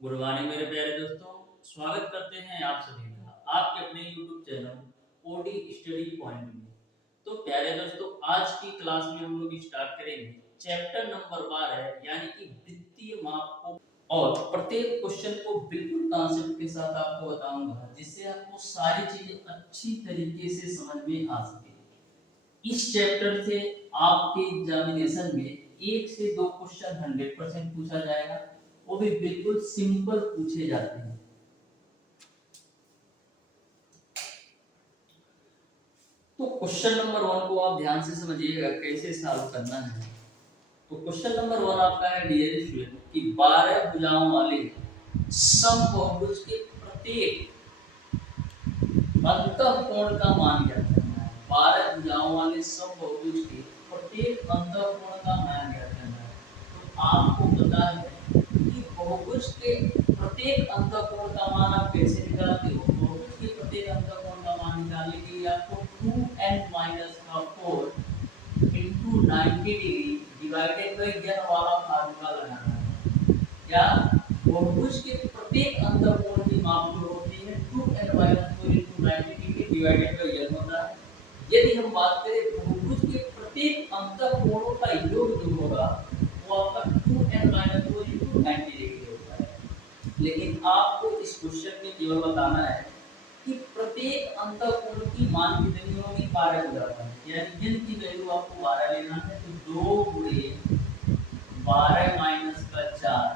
Good morning मेरे प्यारे दोस्तों। स्वागत करते हैं आप सभी का आपके अपने YouTube channel OD Study Point में। तो प्यारे दोस्तों, आज की क्लास में हम लोग स्टार्ट करेंगे चैप्टर नंबर 12 यानी कि वित्तीय माप को। और प्रत्येक क्वेश्चन को बिल्कुल कॉन्सेप्ट के साथ आपको बताऊंगा, जिससे आपको सारी चीजें अच्छी तरीके से समझ में आ सके। इस चैप्टर से आपके एग्जामिनेशन में एक से दो क्वेश्चन 100% पूछा जाएगा, वो भी बिल्कुल सिंपल पूछे जाते हैं। तो क्वेश्चन नंबर 1 को आप ध्यान से समझिएगा कैसे सॉल्व करना है। तो क्वेश्चन नंबर 1 आपका है डियर स्टूडेंट कि 12 भुजाओं वाले समबाहुभुज के प्रत्येक अंतःकोण का मान ज्ञात करना है। 12 भुजाओं वाले समबाहुभुज के प्रत्येक अंतःकोण का मान ज्ञात करना है। तो आपको पता है कि बहुभुज के प्रत्येक अंतःकोण का मान आप कैसे निकालते हो। बहुभुज के प्रत्येक अंतःकोण का मान निकालने के लिए आपको 2n-4 into 90 degree divided by n वाला फार्मूला लगाना है। या बहुभुज के प्रत्येक अंतःकोण की माप जो होती है 2n-4 into 90 degree divided by n होता है। यदि हम बात करें बहुभुज के प्रत्येक अंतःकोणों का योग जो होगा वो आपका 2n-4 into 90 डिग्री होता है। लेकिन आपको इस क्वेश्चन में केवल बताना है कि प्रत्येक अंतःकोण की मान कितनी होगी 12 गुना, यानी n की वैल्यू आपको 12 लेना है। तो 2 गुणे 12 माइनस का 4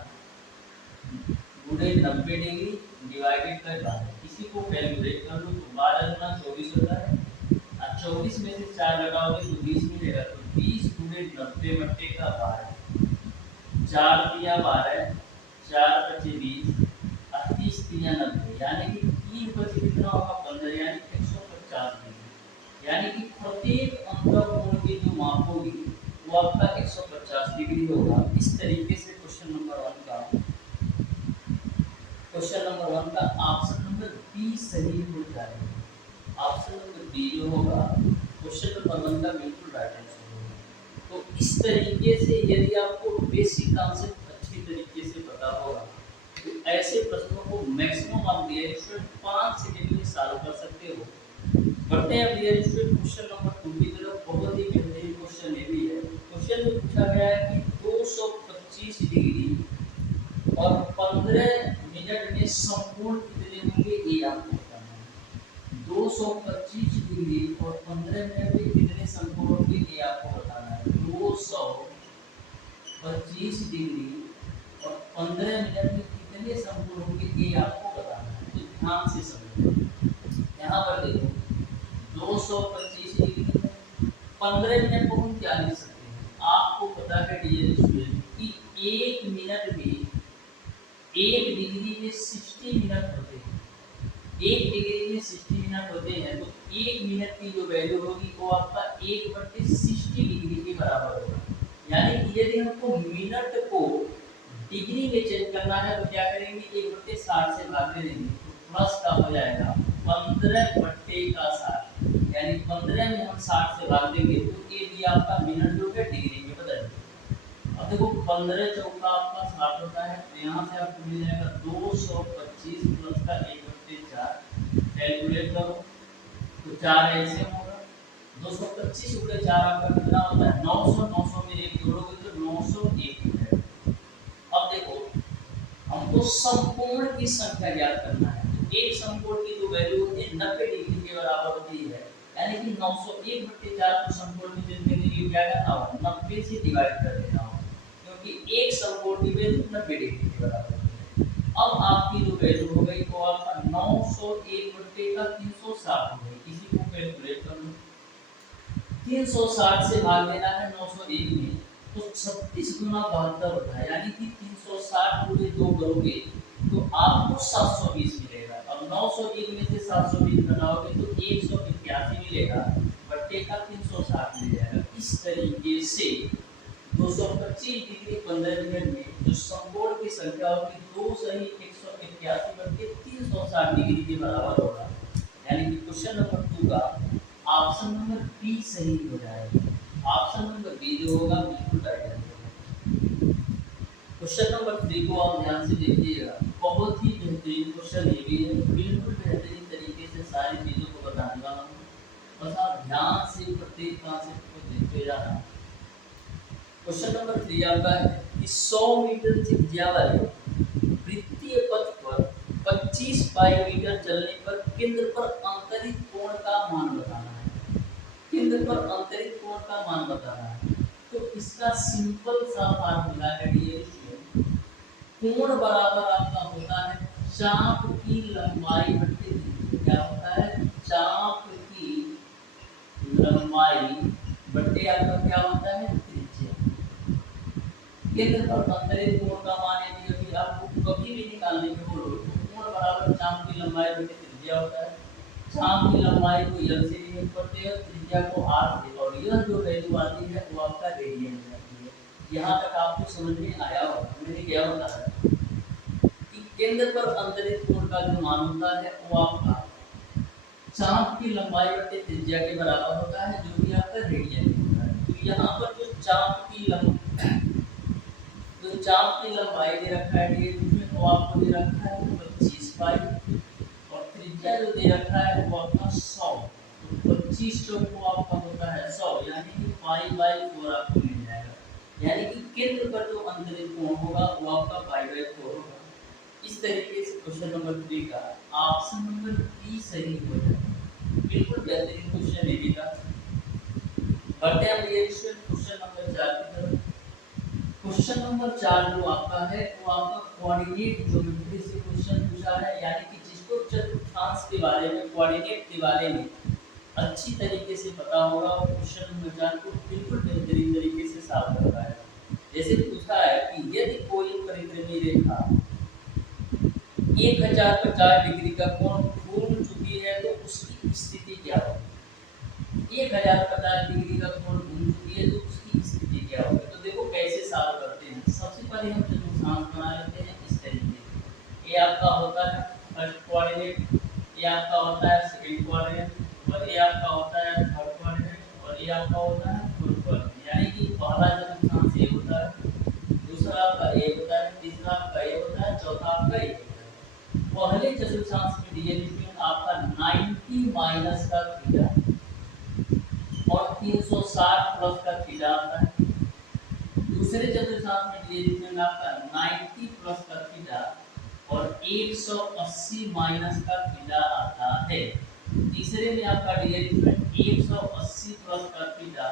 गुणे 90 डिग्री डिवाइडेड बाय 12। इसी को कैलकुलेट कर लो तो 12 गुना 24 होता है। और 24 में से 4 लगाओगे तो 20 मिलेगा। तो 20 गुणे 90 बटे का 12, 4 दिया 12, 4 बचे 20, 30 दिया 90, यानी कि 3 बचे कितना होगा 15, यानी 150 डिग्री। यानी कि प्रत्येक अंतःकोण की जो माप होगी वो आपका 150 डिग्री होगा। इस तरीके से क्वेश्चन नंबर 1 का ऑप्शन नंबर बी सही हो जाएगा। ऑप्शन नंबर बी जो होगा क्वेश्चन नंबर 1 का बिल्कुल राइट आंसर होगा। तो इस तरीके से यदि आपको बेसिक कॉन्सेप्ट अच्छी तरीके से पता होगा तो ऐसे प्रश्नों को मैक्सिमम आप डियर स्टूडेंट 5 सेकंड में सॉल्व कर सकते हो। बढ़ते हैं डियर स्टूडेंट क्वेश्चन नंबर 2 की तरफ। बहुत ही बेहतरीन क्वेश्चन ये भी है। क्वेश्चन में पूछा गया है कि 225 डिग्री और 15 मिनट में संपूर्ण कितने होंगे ये आपको बताना है। 225 डिग्री और 15 मिनट में कितने संपूर्ण होंगे ये आपको बताना है। 225 डिग्री और 15 मिनट में कितने संपूर्ण होंगे ये आपको बताना है। तो ध्यान से समझो। यहाँ पर देखो 225 डिग्री 15 मिनट को हम क्या लिख सकते हैं। आपको पता है डियर स्टूडेंट कि 1 मिनट में 1 डिग्री में 60 मिनट होते हैं। 1 डिग्री में 60 मिनट होते हैं। तो 1 मिनट की जो वैल्यू होगी वो आपका 1/60 डिग्री के बराबर होगा। यानी कि यदि हमको मिनट को डिग्री में चेंज करना है तो क्या करेंगे 1/60 से भाग दे देंगे। तो प्लस का हो जाएगा 15/60, यानी 15 में हम 60 से भाग देंगे तो ये भी आपका मिनट जो है डिग्री में बदल जाएगा। अब देखो 15 चौका आपका 60 होता है। तो यहाँ से आपको मिल जाएगा 225 प्लस का 1/4। कैलकुलेट करो तो 4 ऐसे होगा। 225 गुणे 4 आपका कितना होता है 900। 900 में 1 जोड़ोगे तो 901 हो जाएगा। अब देखो हमको संपूर्ण की संख्या ज्ञात करना है। तो एक संपूर्ण की जो वैल्यू होती है 90 डिग्री के बराबर होती है। यानी कि 901/4 को संपूर्ण में चेंज करने के लिए क्या करना होगा 90 से डिवाइड कर देना होगा, क्योंकि एक संपूर्ण की वैल्यू 90 डिग्री के बराबर होती है। अब आपकी जो वैल्यू हो गई वो आपका 901/360 हो गई। इसी को कैलकुलेट कर लो। 360 से भाग देना है 901 में तो 36 गुना 72 होता है। यानी कि 360 गुणे 2 करोगे तो आपको 720 मिलेगा। अब 901 में से 720 घटाओगे तो 181 मिलेगा बट्टे का 360 मिल जाएगा। इस तरीके से 225 डिग्री 15 मिनट में जो संपूर्ण की संख्या होगी 2 सही 181 बट्टे 360 डिग्री के बराबर होगा। यानी कि क्वेश्चन नंबर 2 का ऑप्शन नंबर बी सही हो जाएगा। ऑप्शन नंबर बी जो होगा बिल्कुल राइट आंसर होगा। क्वेश्चन नंबर 3 को आप ध्यान से देखिएगा। बेहतरीन क्वेश्चन ये भी है, बिल्कुल बेहतरीन तरीके से सारी चीज़ों को बताने वाला हूँ। बस आप ध्यान से प्रत्येक कॉन्सेप्ट को देखते जाना। क्वेश्चन नंबर 3 आपका है कि 100 मीटर त्रिज्या वाले वृत्तीय पथ पर 25 पाई मीटर चलने पर केंद्र पर अंतरित कोण का मान बताना है। केंद्र पर अंतरित कोण का मान बताना है। तो इसका सिंपल सा फार्मूला है डियर, कोण बराबर आपका होता है चाप की लंबाई बटे त्रिज्या। क्या होता है? चाप की लंबाई बटे आपका क्या होता है? त्रिज्या। केंद्र पर अंतरित कोण का मान यदि अभी आपको कभी भी निकालने के बोलो तो कोण बराबर चाप की लंबाई बटे त्रिज्या होता है। चाप की लंबाई को L से डिवाइड करते हैं, त्रिज्या को R से, और यह जो वैल्यू आती है वो आपका रेडियन में आती है। यहाँ तक आपको समझ में आया होगा मैंने क्या बताया कि केंद्र पर अंतरित कोण का जो मान होता है वो आपका चाप की लंबाई बटे त्रिज्या के बराबर होता है, जो कि आपका रेडियन होता है। तो यहाँ पर जो चाप की लंबाई दे रखा है ये वो आपको दे रखा है 25 पाई, और त्रिज्या जो दे रखा है वो आपका 100। तो 25 चौक को आपका होता है 100, यानी कि पाई बाई 4 आपको मिल जाएगा। यानी कि केंद्र पर जो अंतरित कोण होगा वो आपका पाई बाई 4 होगा। इस तरीके से क्वेश्चन नंबर 3 का ऑप्शन नंबर बी सही हो जाएगा। बिल्कुल बेहतरीन क्वेश्चन ये भी था। बढ़ते हैं क्वेश्चन नंबर 4 की तरफ। क्वेश्चन नंबर 4 जो आपका है वो आपका कोऑर्डिनेट ज्योमेट्री से क्वेश्चन पूछा है, यानी कि जिसको चतुर्थांश के बारे में, कोऑर्डिनेट के बारे में अच्छी तरीके से पता होगा वो क्वेश्चन नंबर 4 को बिल्कुल बेहतरीन तरीके से सॉल्व कर पाएगा। जैसे पूछा है कि यदि कोई परिक्रमी रेखा 1050 डिग्री का कोण घूम चुकी है तो उसकी स्थिति क्या होगी? 1050 डिग्री का कोण घूम चुकी है तो उसकी स्थिति क्या होगी? तो देखो कैसे सॉल्व करते हैं। सबसे पहले हम चतुर्थांश बना लेते हैं इस तरीके से। ये आपका होता है फर्स्ट कोऑर्डिनेट, ये आपका होता है सेकंड कोऑर्डिनेट, और ये आपका होता है थर्ड कोऑर्डिनेट, और ये आपका होता है फोर्थ कोऑर्डिनेट। यानी कि पहला चतुर्थांश ये होता है, दूसरा आपका ए होता है, तीसरा आपका ए होता है, चौथा आपका ए होता है। पहले चतुर्थांश में दिए आपका 90 माइनस का थीटा और 360 प्लस का थीटा आता है। दूसरे चतुर्थांश में दिए आपका 90 प्लस का थीटा और 180 माइनस का थीटा आता है। तीसरे में आपका दिए 180 प्लस का थीटा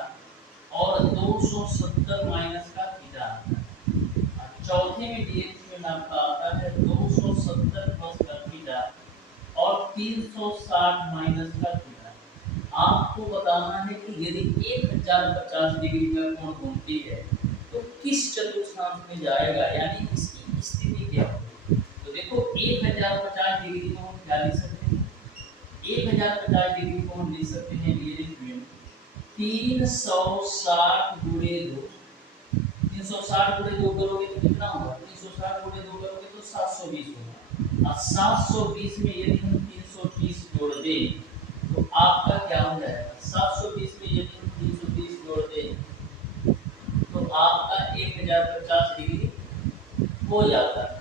और 270 माइनस का थीटा आता है। चौथे में दिए आपका आता है 270 प्लस का थीटा और 360 माइनस का थीटा। आपको बताना है कि यदि 1050 डिग्री का कोण घूमती है तो किस चतुर्थांश में जाएगा, यानी इसकी स्थिति क्या होगी। तो देखो 1050 डिग्री को हम क्या लिख सकते हैं? 1050 डिग्री को हम लिख सकते हैं 360 गुणे 2। 360 गुणे 2 करोगे तो कितना होगा? 360 गुणे 2 करोगे तो 720 होगा। अब 720 में यदि हम 330 जोड़ दें तो आपका क्या हो जाएगा? 720 में यदि हम 330 जोड़ दें तो आपका 1050 डिग्री हो जाता है।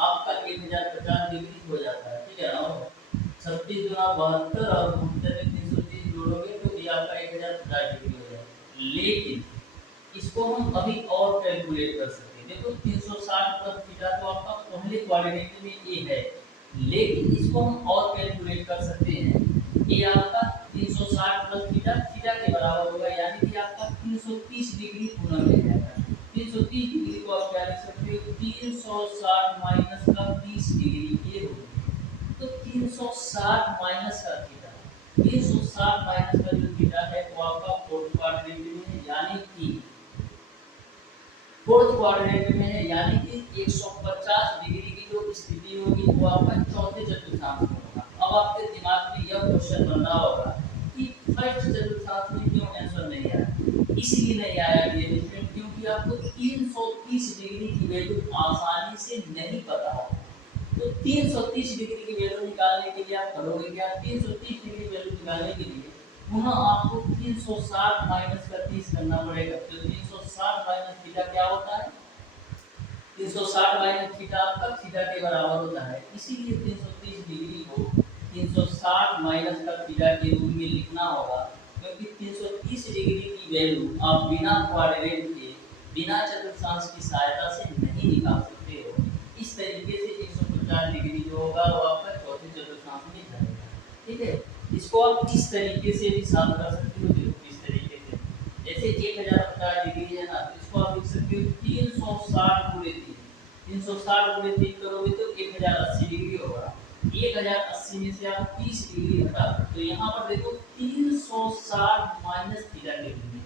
आपका 1050 डिग्री हो जाता है, ठीक है ना? 36 गुना 72 और 72 में 330 जोड़ोगे तो ये आपका 1050 डिग्री हो जाएगा। लेकिन इसको हम अभी और कैलकुलेट कर सकते हैं। देखो 360 प्लस थीटा तो आपका पहले कोऑर्डिनेट में ए है, लेकिन इसको हम और कैलकुलेट कर सकते हैं। ये आपका 360 प्लस थीटा, थीटा के बराबर होगा, यानी कि आपका 330 डिग्री पूरा मिल जाएगा। 330 डिग्री को आप क्या लिख सकते हो? 360 माइनस का 30 डिग्री ये होगा। तो 360 माइनस का थीटा, 360 माइनस का जो थीटा है वो आपका फोर्थ कोऑर्डिनेट में है, यानी कि फोर्थ कोऑर्डिनेट में है, यानी कि 150 डिग्री की जो स्थिति होगी वो आपका चौथे चतुर्थांश में होगा। अब आपके दिमाग में यह क्वेश्चन बन रहा होगा कि फर्स्ट चतुर्थांश में क्यों आंसर नहीं आया? इसलिए नहीं आया क्योंकि आपको 330 डिग्री की वैल्यू आसानी से नहीं पता है। तो 330 डिग्री की वैल्यू निकालने के लिए आप करोगे क्या? 330 डिग्री वैल्यू निकालने के लिए पुनः आपको 360 माइनस का 30 करना पड़ेगा। तो 360 माइनस थीटा क्या होता है? 360 माइनस थीटा आपका थीटा के बराबर होता है, इसीलिए 330 डिग्री को 360 माइनस का थीटा के रूप में लिखना होगा, क्योंकि 330 डिग्री की वैल्यू आप बिना क्वाड्रेंट के, बिना चतुर्थांश की सहायता से नहीं निकाल सकते हो। इस तरीके से 150 डिग्री जो होगा वो आपका चौथे चतुर्थांश में जाएगा। ठीक है, इसको आप किस तरीके से भी सॉल्व कर सकते हो, देखो किस तरीके से, जैसे 1050 डिग्री है ना, तो इसको आप लिख सकते हो 360 गुणे 3, 360 गुणे 3 करोगे तो 1080 डिग्री होगा। 1080 में से आप 30 डिग्री हटा दो, तो यहाँ पर देखो 360 माइनस थीटा के रूप में,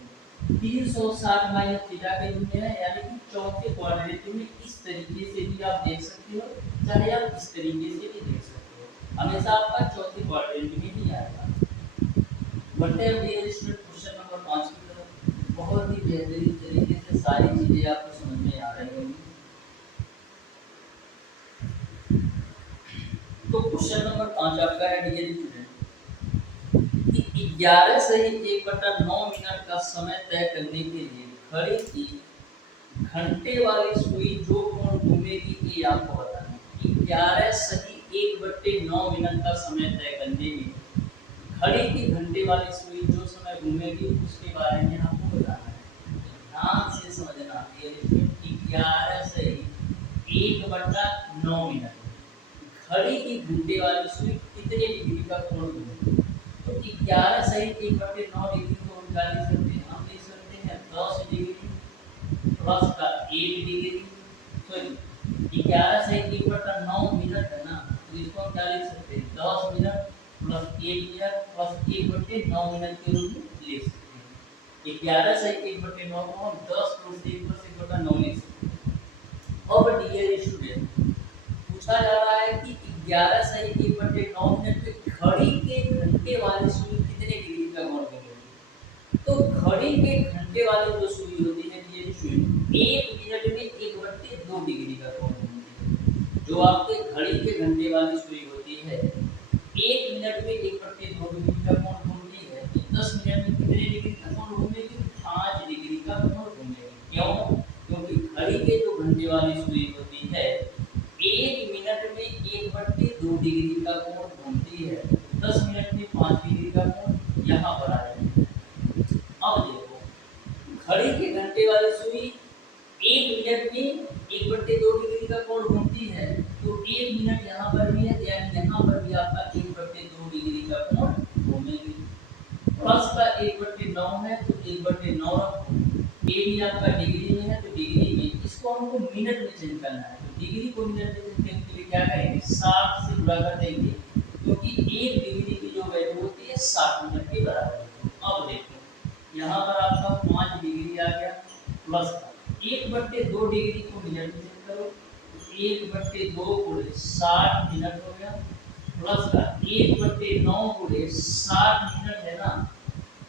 360 माइनस थीटा के रूप में है, यानी कि चौथे क्वाड्रेंट में इस तरीके से भी आप देख सकते हो, चाहे आप इस तरीके से भी देख सकते हो, हमेशा आपका चौथे क्वाड्रेंट में ही आएगा। बढ़ते हैं डियर स्टूडेंट क्वेश्चन नंबर 5 की तरफ। बहुत ही बेहतरीन तरीके से सारी चीजें आपको समझ में आ रही होंगी। तो क्वेश्चन नंबर 5 आपका है डियर स्टूडेंट कि 11 सही 1/9 मिनट का समय तय करने के लिए घड़ी की घंटे वाली सुई जो कोण घूमेगी ये आपको बताना है। 11 सही 1/9 मिनट का समय तय करने में घड़ी की घंटे वाली सुई जो समय घूमेगी उसके बारे में आपको बताना है। ध्यान से समझना, 11 से 1/9 मिनट घड़ी की घंटे वाली सुई कितने डिग्री का कोण घूमेगी। तो 11 सही 1/9 डिग्री को हम क्या लिख सकते हैं, हम लिख सकते हैं 10 डिग्री प्लस का 1 डिग्री, सॉरी 11 सही 1/9 मिनट है ना, तो इसको हम क्या लिख सकते हैं 10 minute plus 1 minute plus 1/9 minute के रूप में लिख सकते हैं। 11 से 1/9 को हम 10 प्लस 1 प्लस 1/9 लिख सकते हैं। अब डियर स्टूडेंट पूछा जा रहा है कि 11 से 1/9 मिनट में घड़ी के घंटे वाली सुई कितने डिग्री का कोण घूमेगी। तो घड़ी के घंटे वाली जो सुई होती है ये सुई 1 मिनट में 1/2 डिग्री का कोण घूमती है। जो आपके घड़ी के घंटे वाली सुई होती है 1 मिनट में 1/2 डिग्री का कोण घूमती है, तो 10 मिनट में कितने डिग्री का कोण घूमेगी, 5 डिग्री का कोण घूमेगी। क्यों, क्योंकि घड़ी के जो घंटे वाली सुई होती है 1 मिनट में 1/2 डिग्री का कोण घूमती है, 10 मिनट में 5 डिग्री का कोण यहाँ पर आ जाएगा। अब देखो घड़ी के घंटे वाली सुई 1 मिनट में 1/2 डिग्री का कोण घूमती है, तो 1 मिनट यहाँ पर भी है, यानी यहाँ पर भी आपका 1/2 डिग्री का कोण घूमेगी। प्लस का 1/9 है तो 1/9 रखो, ये भी आपका डिग्री में है तो डिग्री में, इसको हमको मिनट में चेंज करना है, तो डिग्री को मिनट में चेंज करने के लिए क्या करेंगे 60 से गुणा कर देंगे, क्योंकि 1 डिग्री की जो वैल्यू होती है 60 मिनट के बराबर है। अब देखो यहाँ पर आपका 5 डिग्री आ गया, प्लस 1/2 डिग्री को मिनट में चेंज करो, 1/2 गुणे 60 मिनट हो गया, प्लस का 1/9 गुणे 60 मिनट है ना।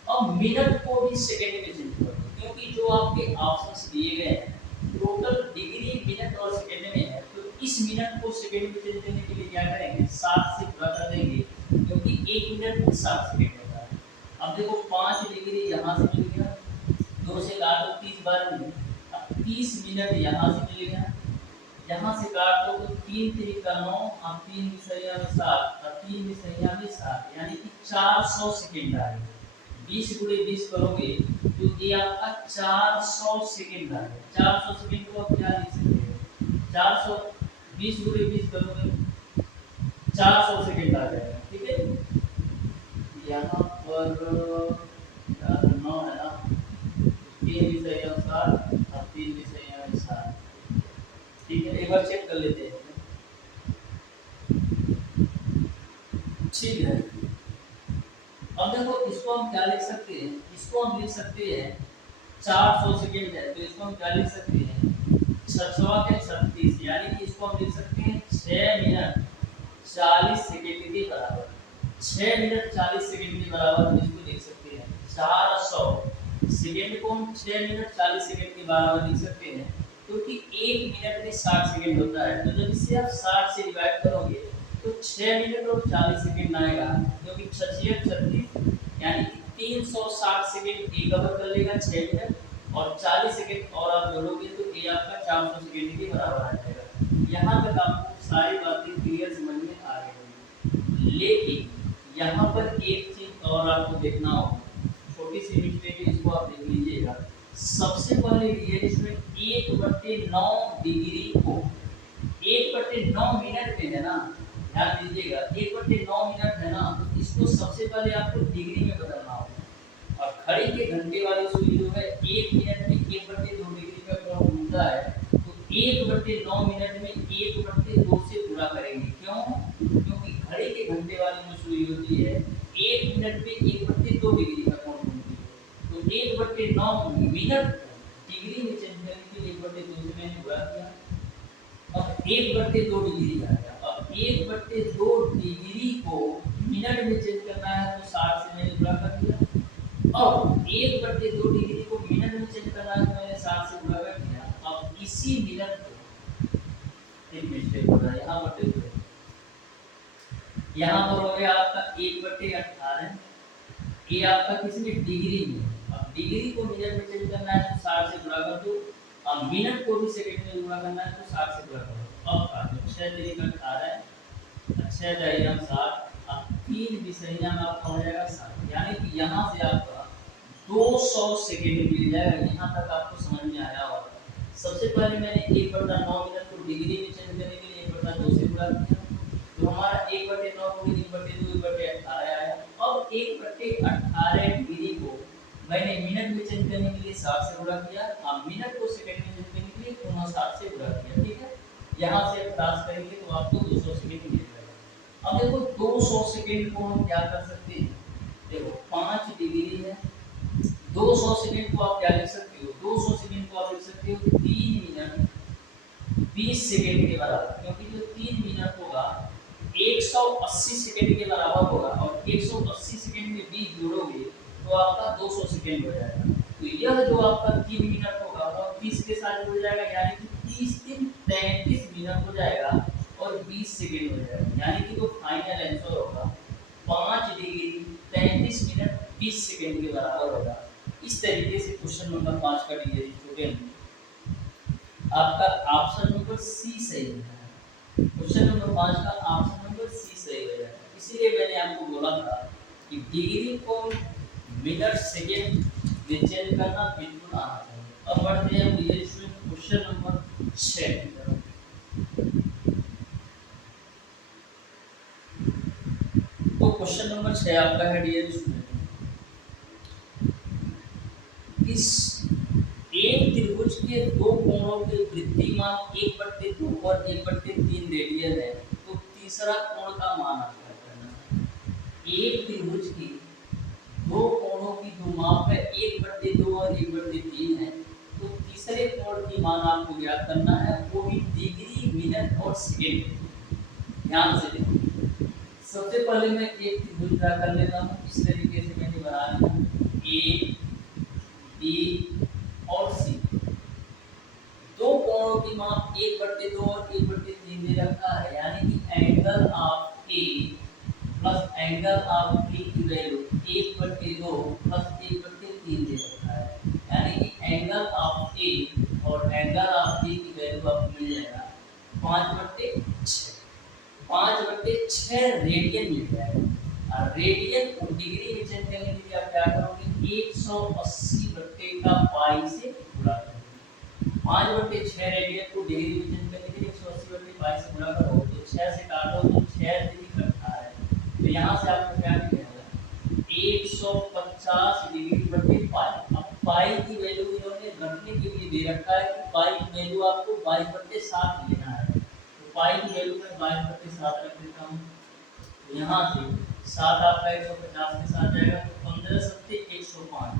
अब मिनट को भी सेकंड में चेंज करो, क्योंकि जो आपके ऑप्शंस दिए गए हैं टोटल डिग्री मिनट और सेकंड में है, तो इस मिनट को सेकंड में चेंज करने के लिए क्या करेंगे 60 से गुणा कर देंगे, क्योंकि 1 मिनट में 60 सेकंड होता है। अब देखो 5 डिग्री यहाँ से मिल गया, 2 से काटो 30 बार में, अब 30 मिनट यहाँ से मिल गया, यहाँ से काट दो तो 3 3 का 9 और 3 विषया में 7 और 3 विषया में 7, यानी कि 400 सेकंड आएगा। 20 गुणे 20 करोगे तो ये आपका 400 सेकंड आएगा। 400 सेकंड को आप क्या लिख सकते हो, 420 गुणे 20 करोगे 400 सेकंड आ जाएगा। ठीक है, यहाँ पर 9 है ना, 3 विषया 7 और 3 विषया में 7। ठीक है, एक बार चेक कर लेते हैं। ठीक है, अब देखो इसको हम क्या लिख सकते हैं, इसको हम लिख सकते हैं 400 सेकंड है तो इसको हम क्या लिख सकते हैं 6 के 36, यानी कि इसको हम लिख सकते हैं 6 मिनट 40 सेकंड के बराबर। 6 मिनट 40 सेकंड के बराबर हम इसको लिख सकते हैं। 400 सेकंड को हम 6 मिनट 40 सेकंड के बराबर लिख सकते हैं, क्योंकि 1 मिनट में 60 सेकंड होता है, तो जब इसे आप 60 से डिवाइड करोगे तो 6 मिनट और 40 सेकंड आएगा, क्योंकि 6 36 यानी कि 360 सेकंड ये कवर कर लेगा 6 मिनट, और 40 सेकंड और आप जोड़ोगे तो ये आपका 400 सेकेंड के बराबर आ जाएगा। यहाँ तक आपको सारी बातें क्लियर समझ में आ गई। लेकिन यहाँ पर एक चीज और आपको देखना होगा, छोटी सी मिस्टेक है, इसको आप देख लीजिएगा। सबसे पहले रियल में 1/9 डिग्री को 1/9 मिनट में है ना, ध्यान दीजिएगा 1/9 मिनट है ना, तो इसको सबसे पहले आपको डिग्री में बदलना होगा। और घड़ी के घंटे वाली सुई जो है 1 मिनट में 1/2 डिग्री का कोण घूमता है, तो 1/9 मिनट में 1/2 से पूरा करेंगे। क्यों? क्योंकि घड़ी के घंटे वाली जो सुई होती है 1 मिनट में 1/2 डिग्री का कोण घूमती है, तो 1/9 मिनट को डिग्री में चेंज करने के लिए 1/2 से मैंने गुणा किया। अब 1/2 डिग्री आ गया। अब 1/2 डिग्री को मिनट में चेंज करना है तो 60 से मैंने गुणा कर दिया। अब 1/2 डिग्री को मिनट में चेंज करना है तो मैंने 60 से गुणा कर दिया। अब इसी मिनट को एक मिस्टेक हो रहा है, यहाँ पर देखो, यहाँ पर हो गया आपका 1/18, ये आपका किसमें डिग्री में। अब डिग्री को मिनट में चेंज करना है तो 60 से गुणा कर दो। अब मिनट को भी सेकंड में गुणा करना है तो 60 से गुणा करो। अब काटो, 6 3 18, 6 जाएगा 60, अब 3 विषयियां में आपका हो जाएगा 60, यानी कि यहाँ से आपका 200 सेकंड मिल जाएगा। यहाँ तक आपको समझ में आया होगा। सबसे पहले मैंने 1/9 मिनट को डिग्री में चेंज करने के लिए 1/2 से गुणा किया, तो हमारा 1/9 को 1/2 1/18 आया। अब 1/18 डिग्री को मैंने मिनट में चेंज करने के लिए 60 से गुणा किया, अब मिनट को सेकंड में चेंज करने के लिए पुनः 60 से गुणा किया। ठीक है, यहाँ से क्रॉस करेंगे तो आपको 200 सेकंड मिल जाएगा। अब देखो 200 सेकंड को हम क्या कर सकते हैं, देखो 5 डिग्री है, 200 सेकंड को आप क्या लिख सकते हो, 200 सेकंड को आप लिख सकते हो 3 मिनट 20 सेकंड के बराबर, क्योंकि जो 3 मिनट होगा 180 सेकंड के बराबर होगा, और 180 सेकंड में 20 जोड़ोगे तो आपका 200 सेकंड हो जाएगा। तो यह जो आपका 3 मिनट होगा वो 30 के साथ जुड़ जाएगा, यानी कि 30 3 33 मिनट हो जाएगा और 20 सेकंड हो जाएगा, यानी कि जो फाइनल आंसर होगा 5 डिग्री 33 मिनट 20 सेकंड के बराबर होगा। इस तरीके से क्वेश्चन नंबर 5 का डिग्री स्टूडेंट आपका ऑप्शन नंबर सी सही है। क्वेश्चन नंबर 5 का ऑप्शन नंबर सी सही हो जाएगा। इसीलिए मैंने आपको बोला था कि डिग्री को मिनट सेकंड में चेंज करना बिल्कुल आना चाहिए। अब बढ़ते हैं डियर स्टूडेंट क्वेश्चन नंबर 6 की तरफ। तो क्वेश्चन नंबर 6 आपका है डियर स्टूडेंट, इस एक त्रिभुज के दो कोणों के वृत्तिमान 1/2 और 1/3 रेडियन है, तो तीसरा कोण का मान आपको करना है। एक त्रिभुज की दो कोणों की जो माप है 1/2 और 1/3 है, तो तीसरे कोण की मान आपको ज्ञात करना है, वो भी डिग्री मिनट और सेकंड। ध्यान से देखो, सबसे पहले मैं एक त्रिभुज ड्रा कर लेता हूँ। इस तरीके से मैंने बना लिया ए बी और सी। दो कोणों की माप 1/2 और 1/3 दे रखा है, यानी कि angle of A plus angle of B की वैल्यू 1/2 प्लस 1/3 दे रखा है, यानी कि एंगल ऑफ ए और एंगल ऑफ बी की वैल्यू आपको मिल जाएगा 5/6। 5/6 रेडियन मिल जाएगा। और रेडियन को डिग्री में चेंज करने के लिए आप क्या करोगे, 180 का पाई से गुणा करोगे। 5/6 रेडियन को डिग्री में चेंज करने के लिए 180 पाई से गुणा करो, तो 6 से काटो तो 6 3 18 है, तो यहाँ से आपको क्या मिलेगा 150 डिग्री बटे पाई। अब पाई की वैल्यू इन्होंने घटने के लिए दे रखा है कि पाई की वैल्यू आपको 22/7 लेना है, तो पाई की वैल्यू मैं 22/7 रख देता हूँ। तो यहाँ से 7 आपका 150 के साथ जाएगा, तो 15 सत्ते 105,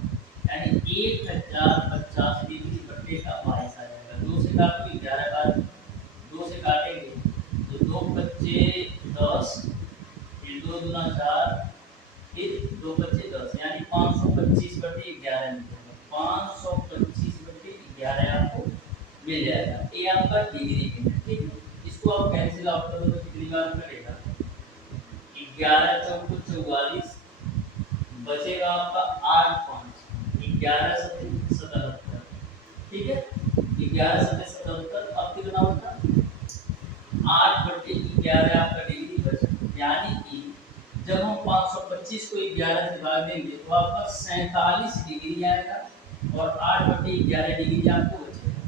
यानी 1050 डिग्री बटे का पाई आ जाएगा। 2 से काटो 11 काट, 2 से काटेंगे तो 2 बच्चे 10, फिर 2 दूना 4, फिर 2 बच्चे 10, यानी 525/11 मिलेगा। 525/11 आपको मिल जाएगा। ये आपका डिग्री में है, ठीक है। इसको आप कैंसिल आउट करो तो कितनी बार करेगा, 11 चौको 44, बचेगा आपका 8 5, 11 77, ठीक है। 11 अब कितना होता, 8/11 आपका डिग्री बचा। यानी कि जब हम 525 को 11 से भाग देंगे तो आपका 47 डिग्री आएगा और 8/11 डिग्री आपको बचेगा।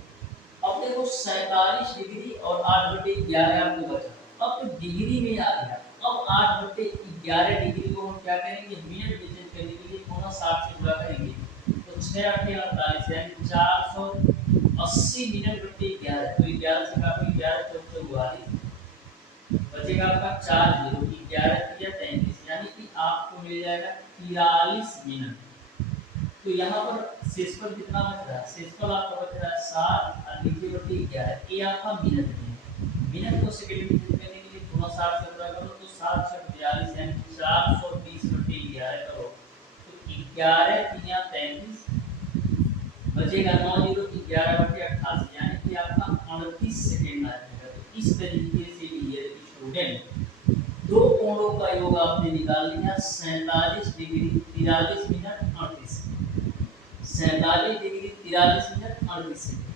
अब देखो 47 डिग्री और 8/11 आपको बचा, अब तो डिग्री में आ गया। अब 8/11 डिग्री को हम क्या करेंगे, मिनट में चेंज करने के लिए कोना 60 से गुणा करेंगे तो 6 8 48 यानी 480 मिनट बटे 11। तो 11 से काटो 11 चौक 44 बचेगा आपका 4 0 की 11 3 33 यानी कि आपको मिल जाएगा 43 मिनट। तो यहाँ पर शेषफल कितना बच रहा है, शेषफल आपका बच रहा है 7 और नीचे बटे 11, ये आपका मिनट में है। मिनट को सेकंड में चेंज करने के लिए थोड़ा 60 से गुणा करो तो 7 6 42 यानी 420 बटे 11 करो तो 11 3 33 बचेगा 9 0 की 11 बटे 88 यानी कि आपका 38 सेकंड आ जाएगा। तो इस तरीके से ये स्टूडेंट दो कोणों का योग आपने निकाल लिया 47 degree 43 minute 38 second, 47 degree 43 minute 38 second.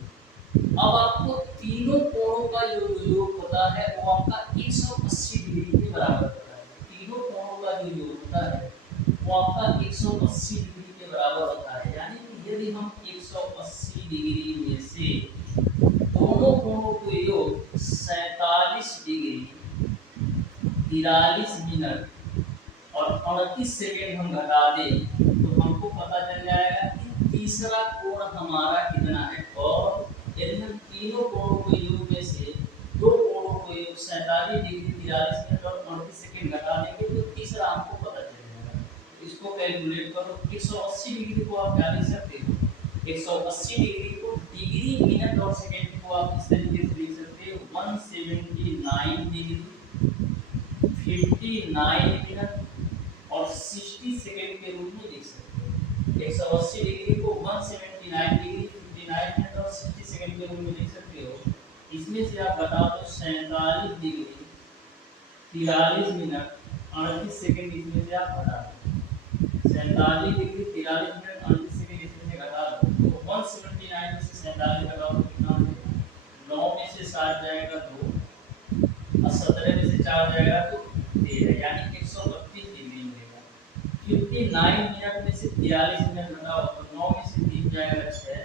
अब आपको तीनों कोणों का योग पता है, वो आपका 180 डिग्री के बराबर होता है। तीनों कोणों का जो योग होता है वो आपका 180 डिग्री के बराबर होता है। यानी कि यदि हम 180 डिग्री में से दोनों कोणों को योग 47 डिग्री 43 मिनट और 38 सेकेंड हम घटा दें तो हमको पता चल जाएगा कि तीसरा कोण हमारा कितना है। और यदि हम तीनों कोणों को योग में से दो कोणों को योग 47 डिग्री 43 मिनट और 38 सेकेंड घटा देंगे तो तीसरा हमको पता चल जाएगा। इसको कैलकुलेट करो। 180 डिग्री को आप क्या लिख सकते हो, 180 डिग्री को डिग्री मिनट और सेकेंड को आप इस तरीके से लिख सकते हो 179 डिग्री 59 मिनट और 60 सेकेंड के रूप में लिख सकते हो। 180 डिग्री को 179 डिग्री 59 मिनट और 60 सेकेंड के रूप में लिख सकते हो। इसमें से आप बता दो 47 डिग्री 43 मिनट 38 सेकेंड इसमें से आप घटा दो। 47 डिग्री 43 मिनट 38 सेकेंड इसमें से घटा दो तो 179 में से 47 घटाओ तो कितना हो जाएगा, 9 में से 7 जाएगा 2 और 17 में से 4 जाएगा तो 13 यानी 132 डिग्री मिलेगा। 59 मिनट में से 43 मिनट घटाओ तो 9 में से 3 जाएगा 6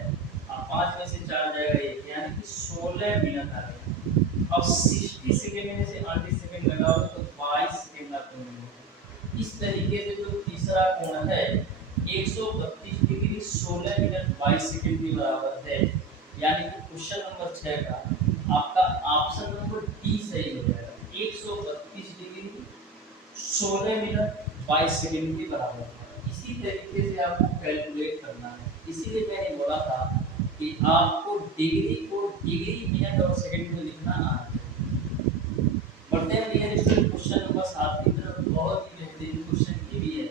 और 5 में से 4 जाएगा 1 यानी कि 16 मिनट आ गया। अब 60 सेकंड में से 38 सेकंड लगाओ तो 22 सेकंड आपको मिलेगा। इस तरीके से जो तीसरा कोण है 132 डिग्री 16 मिनट 22 सेकंड के बराबर है। यानी कि क्वेश्चन नंबर 6 का आपका ऑप्शन नंबर डी सही हो जाएगा। 132 डिग्री 16 मिनट 22 सेकंड के बराबर है। इसी तरीके से आपको कैलकुलेट करना है। इसीलिए मैंने बोला था कि आपको डिग्री को डिग्री मिनट और सेकंड में लिखना आना चाहिए। बढ़ते हैं डियर स्टूडेंट क्वेश्चन नंबर 7 की तरफ। बहुत ही बेहतरीन क्वेश्चन ये भी है,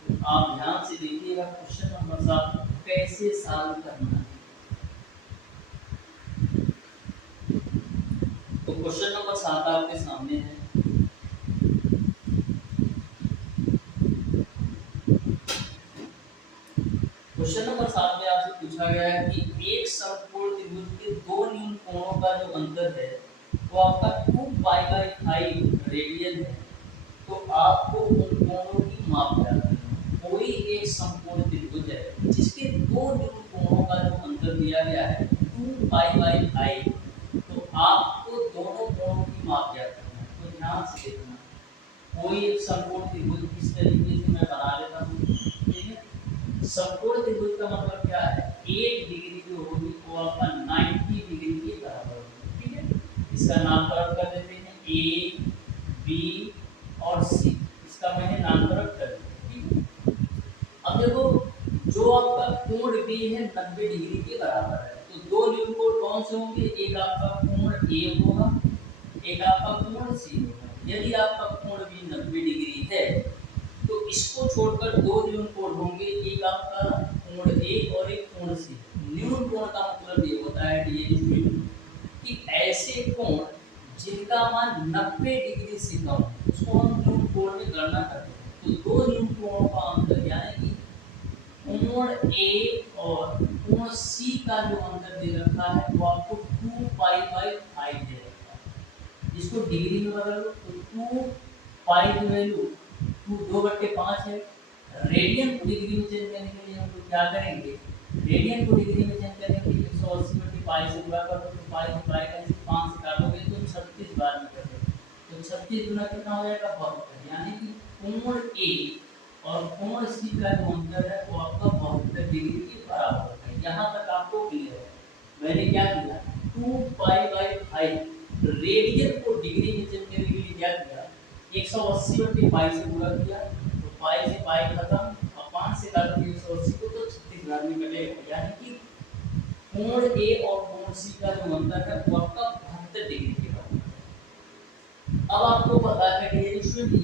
तो आप ध्यान से देखिएगा क्वेश्चन नंबर 7 कैसे सॉल्व करना है। तो क्वेश्चन नंबर 7 आपके सामने है। क्वेश्चन नंबर 7 में आपसे पूछा गया है कि एक समकोण त्रिभुज के दो न्यून कोणों का जो अंतर है वो आपका 2π/5 रेडियन है। तो आपको उन कोणों की माप करनी है। कोई एक समकोण त्रिभुज है जिसके दो न्यून कोणों का जो अंतर दिया गया है 2π/5, तो आपको दोनों कोणों की माप क्या करना है। तो ध्यान से देखना, कोई एक समकोण त्रिभुज इस तरीके से मैं बना लेता हूँ। ठीक है, समकोण त्रिभुज का मतलब क्या है, एक डिग्री जो होगी वो आपका 90 डिग्री के बराबर होगी। ठीक है, इसका नामकरण कर देते हैं ए बी और सी, इसका मैंने नामकरण कर दिया। ठीक है, अब देखो जो आपका कोण बी है 90 डिग्री के बराबर है, तो दो न्यून कोण कौन से होंगे, एक आपका कोण ए होगा, एक आपका कोण सी होगा। यदि आपका कोण बी 90 डिग्री है तो इसको छोड़कर दो न्यून कोण होंगे, एक आपका कोण ए और एक कोण सी। न्यून कोण का मतलब ये होता है कि ऐसे कोण जिनका मान 90 डिग्री से कम उसको हम न्यून कोण में गणना करते हैं। तो दो न्यून कोणों का अंतर यानी कि कोण ए और कोण सी का जो अंतर दे रखा है वो आपको 2π/5 दे रखा है। इसको डिग्री में बदल लो तो 2π की वैल्यू 2/5 है। रेडियन को डिग्री में चेंज करने के लिए हम लोग क्या करेंगे, रेडियन को डिग्री में चेंज करने के लिए 180/π से गुणा कर दो, तो पाई से पाई का 5 से काटोगे तो 36 बार में कर दो, तो 36 गुना कितना हो जाएगा 72, यानी कि कोण ए और कोण सी का जो अंतर है वो आपका 72 डिग्री के बराबर होता है। यहाँ तक आपको क्लियर है। मैंने क्या किया, 2π/5 रेडियन को डिग्री में चेंज करने के लिए क्या किया, 180/π से गुणा किया, तो पाई से पाई खत्म और 5 से काट दिया 180 को, तो 36 बार में कटेगा, यानी कि कोण ए और कोण सी का जो अंतर है वो आपका 72 डिग्री के बराबर है। अब आपको पता है कि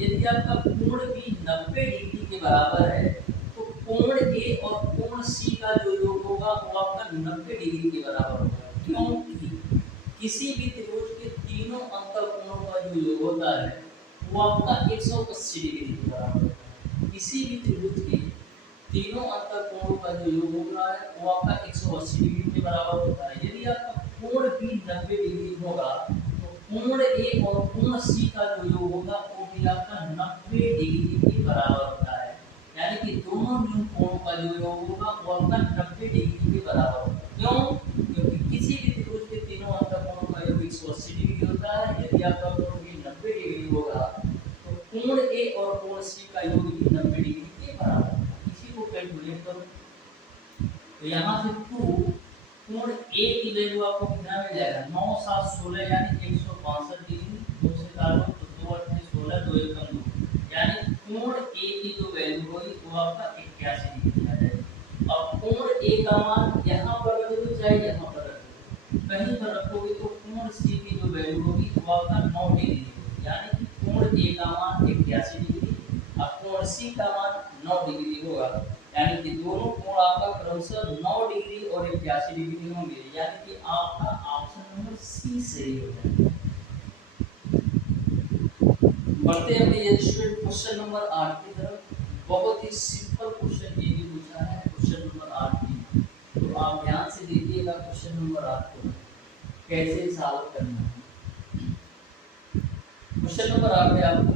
यदि आपका कोण भी 90 डिग्री के बराबर है तो कोण ए और कोण सी का जो योग होगा वो आपका 90 डिग्री के बराबर होगा, क्योंकि किसी भी त्रिभुज के तीनों अंतःकोणों का जो योग होता है वो आपका 180 डिग्री के बराबर होता है। किसी भी त्रिभुज के तीनों अंतःकोणों का जो योग होता है वो आपका 180 डिग्री के बराबर होता है। यदि आपका कोण भी 90 डिग्री होगा तो कोण ए और कोण सी का जो योग होगा वो भी आपका 90 डिग्री के बराबर होता है, यानी कि दोनों कोणों का जो योग होगा वो आपका 90 डिग्री के बराबर होगा। क्यों? क्योंकि किसी भी त्रिभुज के तीनों अंतःकोणों का योग 180 डिग्री होता है। यदि आपका कोण भी 90 डिग्री होगा तो कोण ए और कोण सी का योग भी 90 डिग्री के बराबर होगा। इसी को कैलकुलेट करो, तो यहाँ से 2 कोण ए की वैल्यू आपको कितना मिल जाएगा, 9 7 16 यानी 162 डिग्री, 2 से काटो तो 2 8 16 2 1 2, यानी कोण ए की जो वैल्यू होगी वो आपका 81 डिग्री आ जाएगी। अब कोण ए का मान यहाँ पर रख दो चाहे यहाँ पर रख दो, कहीं पर रखोगे तो कोण सी की जो वैल्यू होगी वो आपका 9 डिग्री, यानी कि कोण ए का मान 81 डिग्री और कोण सी का मान 9 डिग्री होगा, यानी कि दोनों कोण आपका क्रमशः 9 डिग्री और 81 डिग्री होंगे, यानी कि आपका ऑप्शन नंबर सी सही हो जाएगा। बढ़ते हैं अपने क्वेश्चन नंबर 8 की तरफ। बहुत ही सिंपल क्वेश्चन ये भी पूछा है, क्वेश्चन नंबर 8 की, तो आप ध्यान से देखिएगा क्वेश्चन नंबर 8 को कैसे सॉल्व करना है। क्वेश्चन नंबर 8 में आपको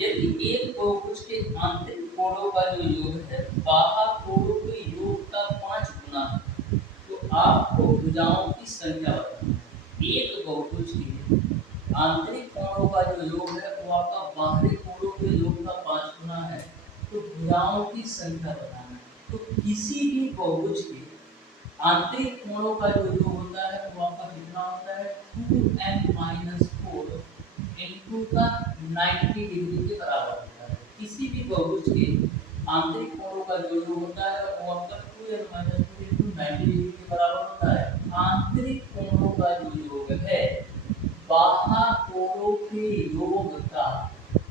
यदि एक बहुभुज के आंतरिक कोणों का जो योग है बाह्य कोणों के योग का 5 गुना है, तो आपको भुजाओं की संख्या बताना है। एक बहुभुज के आंतरिक कोणों का जो योग है वो आपका बाहरी कोणों के योग का 5 गुना है, तो भुजाओं की संख्या बताना है। तो किसी भी बहुभुज के आंतरिक कोणों का जो योग होता है वो आपका कितना होता है, 2n-4 इनटू का 90 डिग्री के बराबर होता है। किसी भी बहुभुज के आंतरिक कोणों का जो योग होता है वो आपका 2n-4 इनटू 90 डिग्री के बराबर होता है। आंतरिक कोणों का जो योग है बाह्य कोणों के योग का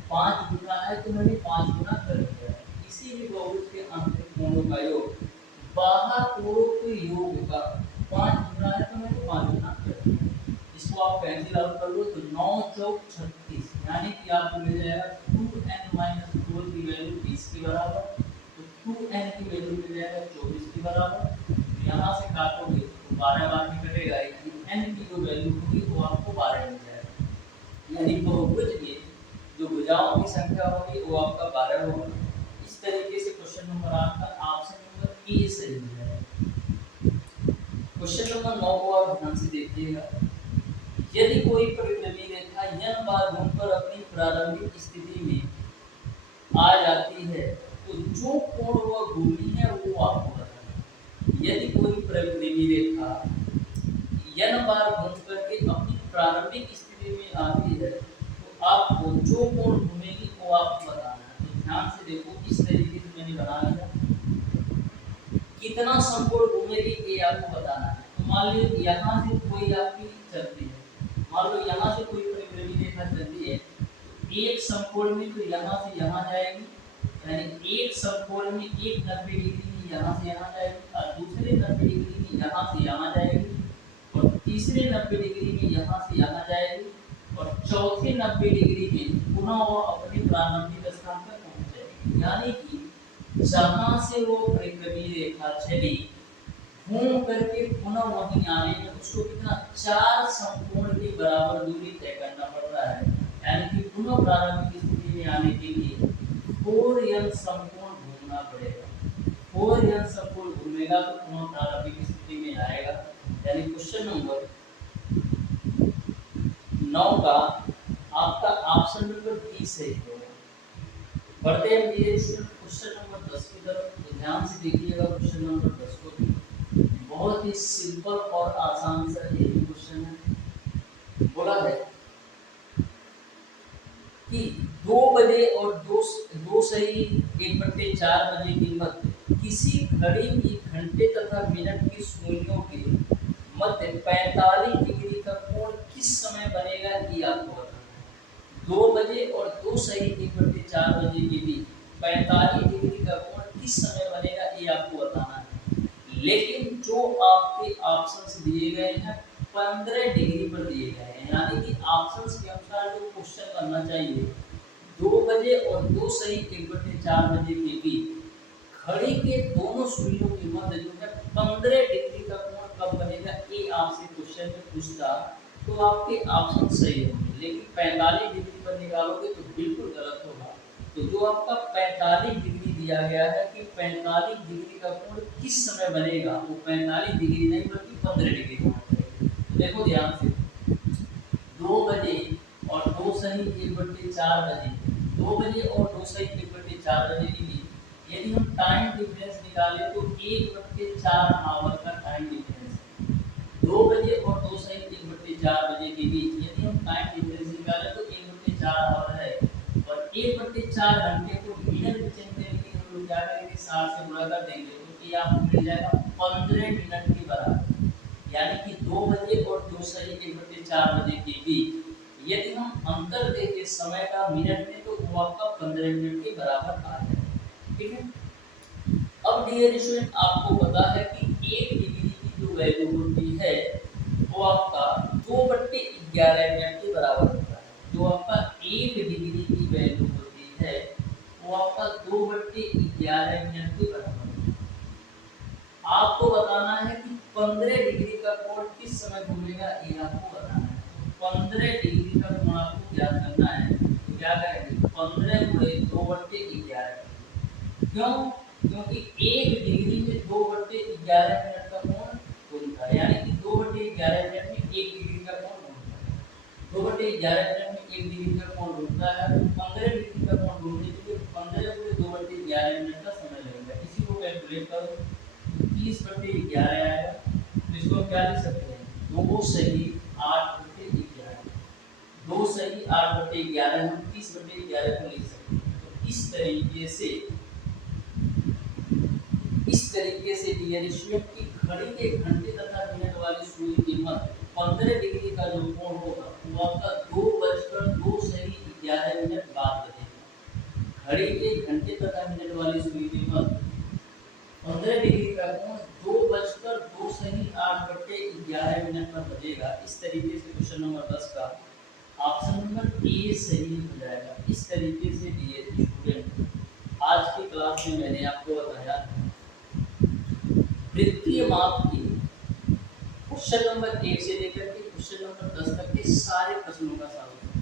5 गुना है, तो मैंने 5 गुना कर दिया है। किसी भी बहुभुज के आंतरिक कोणों का योग बाह्य कोणों के योग का 5 गुना है, तो मैंने 5 गुना कर दिया। इसको आप कैंसिल आउट कर लो तो 9 चौक 36, यानी कि आपको मिल जाएगा 2n-4 की वैल्यू 20 के बराबर, तो 2n की वैल्यू मिल जाएगा 24 के बराबर। यहाँ से काटोगे तो 12 बार में कटेगा, n की जो वैल्यू होगी वो आपको 12 मिल जाएगा, यानी बहुभुज में जो भुजाओं की संख्या होगी वो आपका 12 होगा। इस तरीके से क्वेश्चन नंबर 8 का ऑप्शन नंबर ए सही हो जाएगा। क्वेश्चन नंबर 9 को आप ध्यान से देखिएगा। यदि कोई परिक्रमी रेखा n बार घूमकर अपनी प्रारंभिक स्थिति में आ जाती है तो जो कोण वह घूमी है वो आपको बताना है। यदि कोई परिक्रमी रेखा n बार घूमकर के अपनी प्रारंभिक स्थिति में आती है तो आपको जो कोण घूमेगी वो आपको बताना है। तो ध्यान से देखो, इस तरीके से मैंने बना लिया, कितना समकोण घूमेगी ये आपको बताना है। तो मान लीजिए यहाँ से कोई आपकी चलती है, मान लो यहाँ से कोई परिक्रमी रेखा चलती है, एक समकोण में तो यहाँ से यहाँ जाएगी, यानी एक समकोण में एक 90 डिग्री में यहाँ से यहाँ जाएगी और दूसरे 90 डिग्री में यहाँ से यहाँ जाएगी और तीसरे 90 डिग्री में यहाँ से यहाँ जाएगी और चौथे 90 डिग्री में पुनः वो अपने प्रारंभिक स्थान पर पहुँच जाएगी। यानी कि जहां से वो परिक्रमी रेखा चली घूम करके पुनः वहीं आने में उसको कितना 4 समकोण के बराबर दूरी तय करना पड़ रहा है। यानी कि पुनः प्रारंभिक स्थिति में आने के लिए 4n समकोण घूमना पड़ेगा। 4n समकोण घूमेगा तो पुनः प्रारंभिक स्थिति में आएगा। यानी क्वेश्चन नंबर 9 का आपका ऑप्शन नंबर 20 सही होगा। बढ़ते हैं क्वेश्चन नंबर 10 की तरफ। तो ध्यान से देखिएगा क्वेश्चन नंबर 10 को भी। बहुत ही सिंपल और आसान सा ये क्वेश्चन है। बोला है कि 2 बजे और 2 सही 1/4 बजे के मध्य किसी घड़ी की घंटे तथा मिनट की सुइयों के मध्य 45 डिग्री का कोण किस समय बनेगा ये आपको बताना है। 2 बजे और 2 सही 1/4 बजे के बीच 45 डिग्री का कोण किस समय बनेगा ये आपको बताना है। लेकिन जो आपके ऑप्शंस दिए गए हैं 15 डिग्री पर दिए गए हैं। यानी कि ऑप्शंस के अनुसार जो क्वेश्चन बनना चाहिए 2 बजे और 2 सही 1/4 बजे के बीच घड़ी के दोनों सुइयों के मध्य जो है 15 डिग्री का कोण कब बनेगा ये आपसे क्वेश्चन में पूछता तो आपके ऑप्शन सही होंगे। लेकिन 45 डिग्री पर निकालोगे तो बिल्कुल गलत होगा। तो जो आपका 45 डिग्री दिया गया है कि 45 डिग्री का कोण किस समय बनेगा, वो 45 डिग्री नहीं बल्कि 15 डिग्री होना चाहिए। तो देखो ध्यान से 2 बजे और 2 सही 1/4 बजे 2 बजे और 2 सही 1/4 बजे के बीच यदि हम टाइम डिफरेंस निकालें तो 1/4 आवर का टाइम डिफरेंस है। 2 बजे और 2 सही 1/4 बजे के बीच यदि हम टाइम डिफरेंस निकालें तो 1/4 आवर है। और 1/4 घंटे को मिनट में चेंज करने के लिए हम लोग क्या करेंगे 60 से गुणा कर देंगे तो ये आपको मिल जाएगा 15 मिनट के बराबर। यानी कि 2 बजे और 2 सही 1/4 बजे के बीच यदि हम अंतर देते समय का मिनट में तो वो आपका 15 मिनट के बराबर आ जाएगा। ठीक है। अब डियर स्टूडेंट आपको पता है कि 1 डिग्री की जो वैल्यू होती है वो आपका 2/11 मिनट के बराबर होता है। जो आपका 1 डिग्री की वैल्यू होती है वो आपका 2/11 मिनट के बराबर होता है। आपको बताना है कि 15 डिग्री का कोण किस समय घूमेगा ये आपको बताना है। 15 डिग्री का कोण आपको ज्ञात करना है तो क्या करेंगे 15 गुणे 2/11। क्यों? क्योंकि 1 डिग्री में 2/11 मिनट का कोण घूमता है। यानी कि 2/11 मिनट में 1 डिग्री का कोण घूमता है। 2/11 मिनट में 1 डिग्री का कोण घूमता है तो 15 डिग्री का कोण घूमने के लिए 15 गुणे 2/11 मिनट का समय लगेगा। इसी को कैलकुलेट करो 30/11 आएगा। तो इसको क्या लिख सकते हैं 2 सही 8/11। 2 सही 8/11 हम 30/11 को लिख सकते हैं। तो इस तरीके से डियर स्टूडेंट की घड़ी के घंटे तथा मिनट वाली सुई के मध्य 15 डिग्री का जो कोण होगा वो आपका 2 सही 11 मिनट बाद बनेगा। घड़ी के घंटे तथा मिनट वाली सुई के मध्य 15 डिग्री का कोण 2 सही 8/11 मिनट पर बजेगा। इस तरीके से क्वेश्चन नंबर 10 का ऑप्शन नंबर ए सही हो जाएगा। इस तरीके से डियर स्टूडेंट आज की क्लास में मैंने आपको बताया वृत्तीय माप की क्वेश्चन नंबर 1 से लेकर के क्वेश्चन नंबर 10 तक के सारे प्रश्नों का सॉल्यूशन।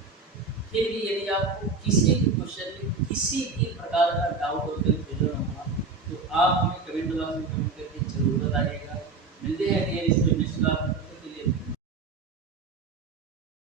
फिर भी यदि आपको किसी भी क्वेश्चन में किसी भी प्रकार का डाउट और कंफ्यूजन होगा तो आप हमें कमेंट बॉक्स में कमेंट करके जरूर बताइएगा। मिलते हैं डियर स्टूडेंट्स का